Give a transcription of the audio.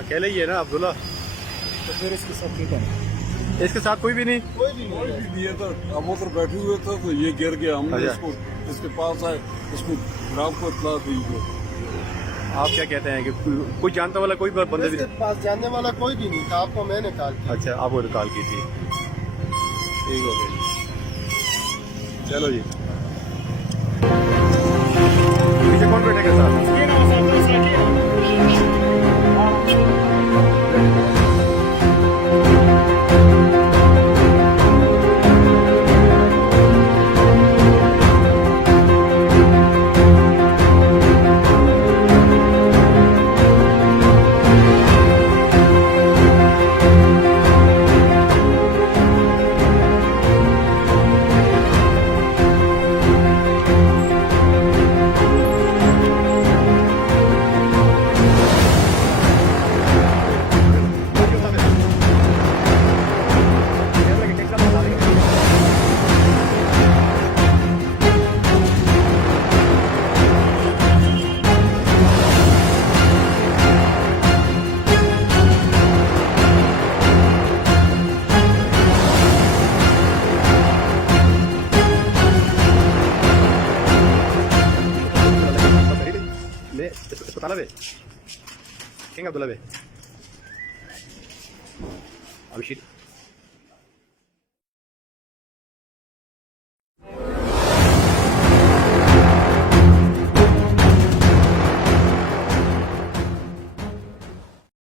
अकेले ही है ना अब्दुल्ला? तो फिर इसके साथ क्या करें? इसके साथ कोई भी नहीं? कोई भी नहीं है। तो हम उधर बैठे हुए थे तो ये गिर गया। हमने इसको इसके पास आए, इसको ग्राम को इत्तला दी। आप क्या कहते हैं कि कोई जानता वाला कोई बंदे भी? इसके पास जानने वाला कोई भी नहीं था। आपको मैंने कॉल की। अच्छा, आपको कॉल की थी। ठीक हो गया, चलो जी। पीछे कौन बैठेगा साहब? अस्पताल में किंग अब्दुल्ला में अभिषेक